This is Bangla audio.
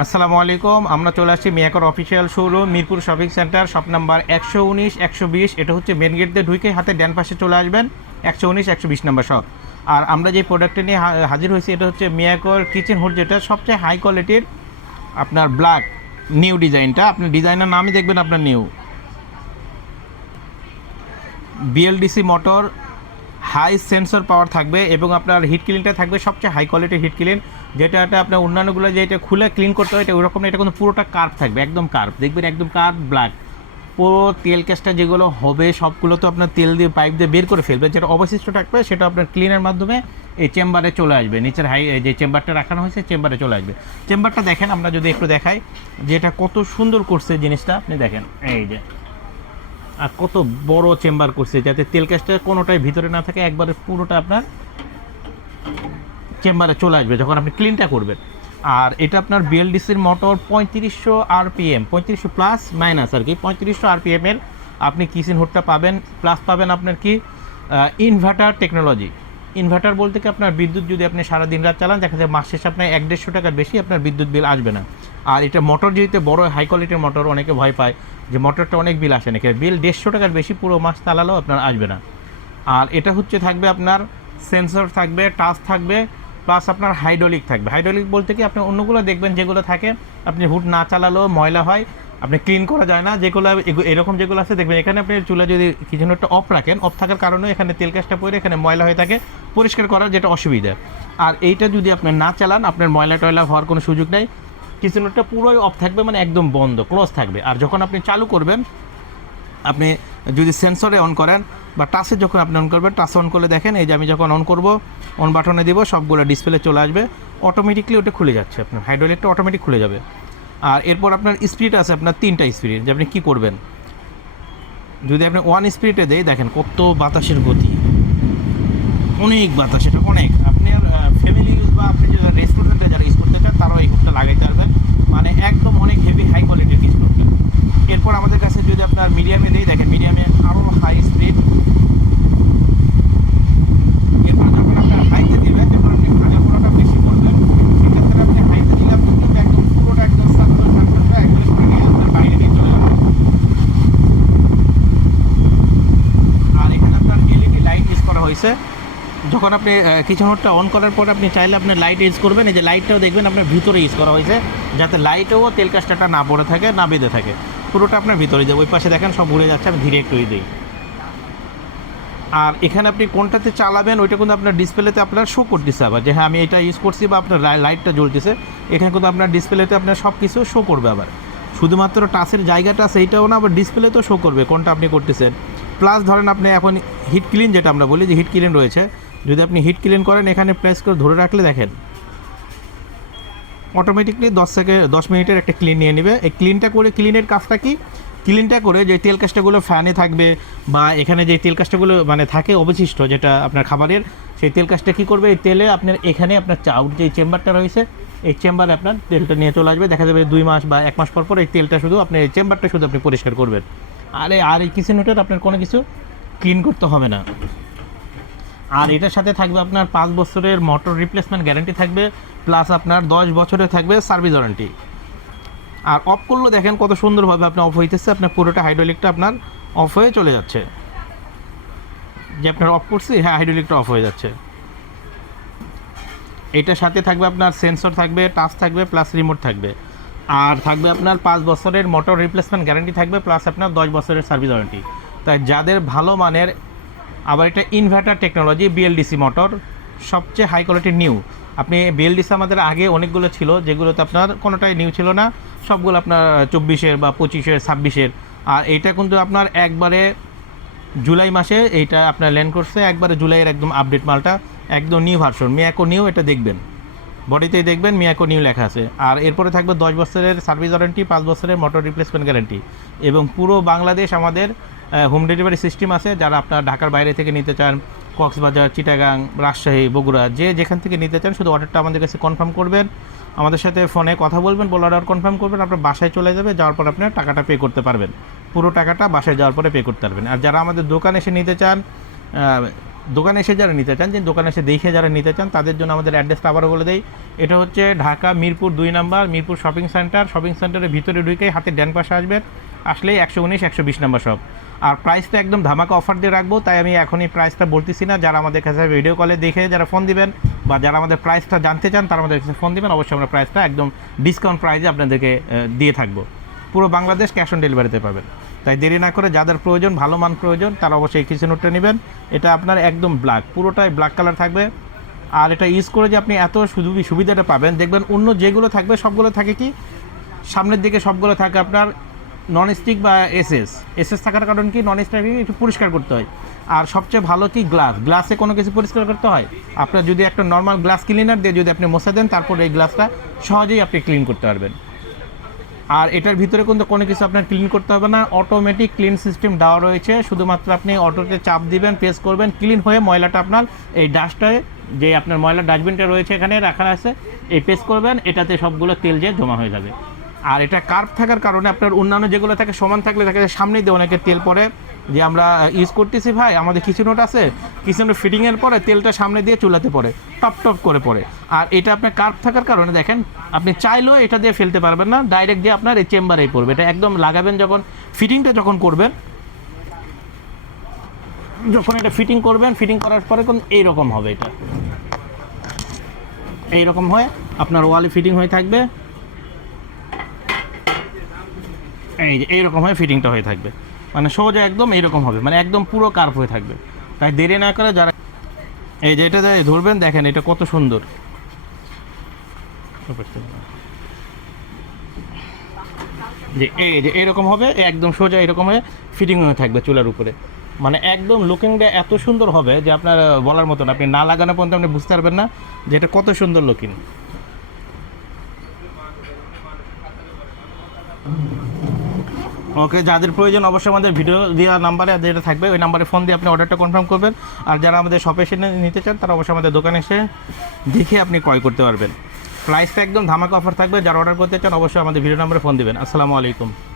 আসসালামু আলাইকুম। আমরা চলে আসছি মিয়াকর official showroom, Mirpur shopping centre, shop number 119 120। এটা হচ্ছে মেন গেট দিয়ে ঢুকে হাতে ডান পাশে চলে আসবেন, 119 120 নাম্বার শপ। আর আমরা যে প্রোডাক্টটা নিয়ে হাজির হয়েছি এটা হচ্ছে মিয়াকর কিচেন হুড, যেটা সবচেয়ে হাই কোয়ালিটির আপনার ব্ল্যাক নিউ ডিজাইনটা। আপনি ডিজাইনের নামই দেখবেন আপনার new BLDC motor, high sensor power থাকবে এবং আপনার হিট ক্লিনটা থাকবে সবচেয়ে হাই কোয়ালিটির হিট ক্লিন। যেটা আপনার অন্যান্যগুলো যেটা খুলে ক্লিন করতে হয় এটা ওরকম না, এটা কিন্তু পুরোটা কার্ভ থাকবে, একদম কার্ভ দেখবেন, একদম কার্ভ ব্ল্যাক। পুরো তেল ক্যাশটা যেগুলো হবে সবগুলো তো আপনার তেল দিয়ে পাইপ দিয়ে বের করে ফেলবে, যেটা অবশিষ্ট থাকবে সেটা আপনার ক্লিনের মাধ্যমে এই চেম্বারে চলে আসবে, নিচের যে চেম্বারটা রাখানো হয়েছে চেম্বারে চলে আসবে। চেম্বারটা দেখেন, আমরা যদি একটু দেখাই যে এটা কত সুন্দর করছে জিনিসটা, আপনি দেখেন এই যে, আর কত বড় চেম্বার করছে যাতে তেল ক্যাশটা কোনোটাই ভিতরে না থাকে, একবারে পুরোটা আপনার চেম্বারে চলে আসবে যখন আপনি ক্লিনটা করবেন। আর এটা আপনার বিএলডিসির মোটর 3500 আরপিএম, 3500 প্লাস মাইনাস আর কি, 3500 আরপিএমের আপনি কিচেন হুডটা পাবেন। প্লাস পাবেন আপনার কি ইনভার্টার টেকনোলজি। ইনভার্টার বলতে কি আপনার বিদ্যুৎ যদি আপনি সারা দিন রাত চালান দেখা যায় মাস শেষে আপনার 150 টাকার বেশি আপনার বিদ্যুৎ বিল আসবে না। আর এটা মোটর যেহেতু বড় হাই কোয়ালিটির মোটর, অনেকে ভয় পায় যে মোটরটা অনেক বিল আসে নাকি, বিল 150 টাকার বেশি পুরো মাস চালালেও আপনার আসবে না। আর এটা হচ্ছে থাকবে আপনার সেন্সর থাকবে, টাচ থাকবে, প্লাস আপনার হাইড্রোলিক থাকবে। হাইড্রোলিক বলতে কি আপনি অন্যগুলো দেখবেন যেগুলো থাকে আপনি হুড না চালালেও ময়লা হয়, আপনি ক্লিন করা যায় না, যেগুলো এরকম যেগুলো আছে দেখবেন এখানে আপনি চুলা যদি কিছু একটা অফ রাখেন, অফ থাকার কারণে এখানে তেল গ্যাসটা পড়ে এখানে ময়লা হয়ে থাকে, পরিষ্কার করার যেটা অসুবিধা। আর এইটা যদি আপনি না চালান আপনার ময়লা টয়লা হওয়ার কোনো সুযোগ নেই, কিচেনটা পুরোই অফ থাকবে, মানে একদম বন্ধ ক্লোজ থাকবে। আর যখন আপনি চালু করবেন, আপনি যদি সেন্সরে অন করেন বা টাচে যখন আপনি অন করবেন, টাচে অন করলে দেখেন এই যে আমি যখন অন করব, অন বাটনে দিব, সবগুলো ডিসপ্লে চলে আসবে, অটোমেটিকলি ওটা খুলে যাচ্ছে, আপনার হাইড্রোলিকটা অটোমেটিক খুলে যাবে। আর এরপর আপনার স্পিড আছে আপনার 3টা স্পিড, যে আপনি কী করবেন যদি আপনি 1 স্পিডে দেয়, দেখেন কত বাতাসের গতি, অনেক বাতাস, এটা অনেক। আপনার ফ্যামিলি ইউজ বা আপনি যারা রেস্টুরেন্টে যারা ইউজ করতে চান তারাও এই হুডটা লাগাইতে পারবেন, মানে একদম অনেক হেভি হাই কোয়ালিটির কিছু হুডটা। এরপর আমাদের কাছে যদি আপনার মিডিয়ামে দেই, দেখেন মিডিয়ামে আরও হাই স্পিড। এরপর যখন আপনার হাইতে দিবেন, যখন আপনি খালে পুরোটা বেশি করবেন সেক্ষেত্রে আপনি হাইতে দিলে আপনি কিন্তু একদম পুরোটা একদম সার্কুলটা একবারে করে নিয়ে আপনার বাইরে নিয়ে চলে যাবেন। আর এখানে আপনার এলইডি লাইট ইউজ করা হয়েছে। যখন আপনি কিচেন হুডটা অন করার পর আপনি চাইলে আপনার লাইট ইউজ করবেন, এই যে লাইটটাও দেখবেন আপনার ভিতরে ইউজ করা হয়েছে, যাতে লাইটেও তেল কাজটা না পড়ে থাকে, না বেঁধে থাকে, পুরোটা আপনার ভিতরে যে ওই পাশে দেখেন সব উড়ে যাচ্ছে, আমি ধীরে একটু দিই। আর এখানে আপনি কোনটাতে চালাবেন ওইটা কিন্তু আপনার ডিসপ্লেতে আপনার শো করতেছে আবার, যে হ্যাঁ আমি এটা ইউজ করছি বা আপনার লাইটটা জ্বলতেছে, এখানে কিন্তু আপনার ডিসপ্লেতে আপনার সব কিছু শো করবে। আবার শুধুমাত্র টাচের জায়গাটা সেইটাও না, আবার ডিসপ্লেতেও শো করবে কোনটা আপনি করতেছেন। প্লাস ধরেন আপনি এখন হিট ক্লিন, যেটা আমরা বলি যে হিট ক্লিন রয়েছে, যদি আপনি হিট ক্লিন করেন এখানে প্রেস করে ধরে রাখলে দেখেন অটোমেটিকলি 10 মিনিটের একটা ক্লিন নিয়ে নেবে। এই ক্লিনটা করে, ক্লিনের কাজটা কি, ক্লিনটা করে যে তেল কাজটাগুলো ফ্যানে থাকবে বা এখানে যে তেল কাজটাগুলো মানে থাকে অবশিষ্ট যেটা আপনার খাবারের, সেই তেল কাজটা কী করবে, এই তেলে আপনার এখানে আপনার চাউট যে চেম্বারটা রয়েছে এই চেম্বারে আপনার তেলটা নিয়ে চলে আসবে। দেখা যাবে 2 মাস বা 1 মাস পর পর এই তেলটা শুধু আপনি এই চেম্বারটা শুধু আপনি পরিষ্কার করবেন। আর এই কিচেন হুডের আপনার কোনো কিছু ক্লিন করতে হবে না। আর এটার সাথে থাকবে আপনার 5 বছরের মোটর রিপ্লেসমেন্ট গ্যারান্টি থাকবে, প্লাস আপনার 10 বছরের থাকবে সার্ভিস ওয়ারেন্টি। আর অফ করলেও দেখেন কত সুন্দরভাবে আপনার অফ হইতেছে, আপনার পুরোটা হাইড্রোলিকটা আপনার অফ হয়ে চলে যাচ্ছে, যে আপনার অফ করছি, হ্যাঁ হাইড্রোলিকটা অফ হয়ে যাচ্ছে। এটার সাথে থাকবে আপনার সেন্সর থাকবে, টাচ থাকবে, প্লাস রিমোট থাকবে। আর থাকবে আপনার 5 বছরের মোটর রিপ্লেসমেন্ট গ্যারান্টি থাকবে, প্লাস আপনার 10 বছরের সার্ভিস ওয়ারেন্টি। তাই যাদের ভালো মানের, আবার এটা ইনভার্টার টেকনোলজি বিএলডিসি মোটর, সবচেয়ে হাই কোয়ালিটির নিউ। আপনি বিএলডিসি আমাদের আগে অনেকগুলো ছিল যেগুলোতে আপনার কোনোটাই নিউ ছিল না, সবগুলো আপনার 24-এর বা 25-এর 26-এর। আর এইটা কিন্তু আপনার একবারে জুলাই মাসে এইটা আপনার ল্যান্ড করছে, একবারে জুলাইয়ের একদম আপডেট মালটা, একদম নিউ ভার্সন মিয়াকো নিউ। এটা দেখবেন বডিতেই দেখবেন মিয়াকো নিউ লেখা আছে। আর এরপরে থাকবে 10 বছরের সার্ভিস ওয়ারেন্টি, 5 বছরের মোটর রিপ্লেসমেন্ট গ্যারান্টি, এবং পুরো বাংলাদেশ আমাদের হোম ডেলিভারি সিস্টেম আছে। যারা আপনার ঢাকার বাইরে থেকে নিতে চান, কক্সবাজার, চিটাগাং, রাজশাহী, বগুড়া, যে যেখান থেকে নিতে চান শুধু অর্ডারটা আমাদের কাছে কনফার্ম করবেন, আমাদের সাথে ফোনে কথা বলবেন, বলে অর্ডার কনফার্ম করবেন, আপনার বাসায় চলে যাবে, যাওয়ার পর আপনার টাকাটা পে করতে পারবেন, পুরো টাকাটা বাসায় যাওয়ার পরে পে করতে পারবেন। আর যারা আমাদের দোকানে এসে নিতে চান দোকানে এসে যারা নিতে চান, যে দোকানে এসে দেখে যারা নিতে চান, তাদের জন্য আমাদের অ্যাড্রেসটা আবারও বলে দেই। এটা হচ্ছে Dhaka Mirpur 2 number, Mirpur shopping centre. Shopping সেন্টারের ভিতরে ঢুকে হাতের ডান পাশে আসবেন, আসলেই 119 120 নাম্বার শপ। আর প্রাইসটা একদম ধামাকা অফার দিয়ে রাখবো, তাই আমি এখনই প্রাইসটা বলতেছি না। যারা আমাদের কাছে ভিডিও কলে দেখে যারা ফোন দিবেন, বা যারা আমাদের প্রাইসটা জানতে চান, তারা আমাদের কাছে ফোন দিবেন। অবশ্যই আমরা প্রাইসটা একদম ডিসকাউন্ট প্রাইসে আপনাদেরকে দিয়ে থাকবো। পুরো বাংলাদেশ ক্যাশ অন ডেলিভারিতে পাবেন। তাই দেরি না করে, যাদের প্রয়োজন, ভালো মান প্রয়োজন, তারা অবশ্যই এই কিচেন হুডটা নেবেন। এটা আপনার একদম ব্ল্যাক, পুরোটাই ব্ল্যাক কালার থাকবে। আর এটা ইউজ করে যে আপনি এত সুবিধাটা পাবেন, দেখবেন অন্য যেগুলো থাকবে সবগুলো থাকে কি সামনের দিকে সবগুলো থাকে আপনার নন স্টিক বা এসএস থাকার কারণ কি, নন স্টিক একটু পরিষ্কার করতে হয়। আর সবচেয়ে ভালো কি গ্লাসে কোনো কিছু পরিষ্কার করতে হয়, আপনার যদি একটা নর্মাল গ্লাস ক্লিনার দিয়ে যদি আপনি মোছা দেন, তারপর এই গ্লাসটা সহজেই আপনি ক্লিন করতে পারবেন। আর এটার ভিতরে কিন্তু কোনো কিছু আপনার ক্লিন করতে হবে না, অটোমেটিক ক্লিন সিস্টেম দেওয়া রয়েছে। শুধুমাত্র আপনি অটোতে চাপ দিবেন, প্রেস করবেন, ক্লিন হয়ে ময়লাটা আপনার এই ডাস্টটায়, যে আপনার ময়লার ডাস্টবিনটা রয়েছে এখানে রাখা আছে, এই প্রেস করবেন, এটাতে সবগুলো তেল যে জমা হয়ে যাবে। আর এটা কার্ভ থাকার কারণে আপনার অন্যান্য যেগুলো থাকে সমান থাকলে থাকে সামনেই দিয়ে অনেকের তেল পড়ে, যে আমরা ইউজ করতেছি ভাই, আমাদের কিচেন নোট আছে, কিচেন নোট ফিটিংয়ের পরে তেলটা সামনে দিয়ে চুলাতে পড়ে, টপ টপ করে পড়ে। আর এটা আপনার কার্ভ থাকার কারণে দেখেন, আপনি চাইলেও এটা দিয়ে ফেলতে পারবেন না, ডাইরেক্ট দিয়ে আপনার এই চেম্বারেই পড়বে। এটা একদম লাগাবেন যখন, ফিটিংটা যখন করবেন, যখন এটা ফিটিং করবেন, ফিটিং করার পরে কোন এইরকম হবে, এটা এইরকম হয়ে আপনার ওয়ালে ফিটিং হয়ে থাকবে। এই যে এইরকম হয়ে ফিটিংটা হয়ে থাকবে, মানে সোজা একদম এইরকম হবে, মানে একদম পুরো কার্ভ হয়ে থাকবে। তাই দেরি না করে যারা এই যে এটা ধরবেন, দেখেন এটা কত সুন্দর, যে এই যে এরকম হবে, একদম সোজা এরকম হয়ে ফিটিং হয়ে থাকবে চুলার উপরে। মানে একদম লুকিংটা এত সুন্দর হবে যে আপনার বলার মতন, আপনি না লাগানো পর্যন্ত আপনি বুঝতে পারবেন না যে এটা কত সুন্দর লুকিং। ওকে, যাদের প্রয়োজন অবশ্যই আমাদের ভিডিও দেওয়া নাম্বারে যেটা থাকবে ওই নাম্বারে ফোন দিয়ে আপনি অর্ডারটা কনফার্ম করবেন। আর যারা আমাদের শপে এসে নিতে চান, তারা অবশ্যই আমাদের দোকানে এসে দেখে আপনি ক্রয় করতে পারবেন। প্রাইসটা একদম ধামাকা অফার থাকবে। যারা অর্ডার করতে চান অবশ্যই আমাদের ভিডিও নাম্বারে ফোন দিবেন। আসসালামু আলাইকুম।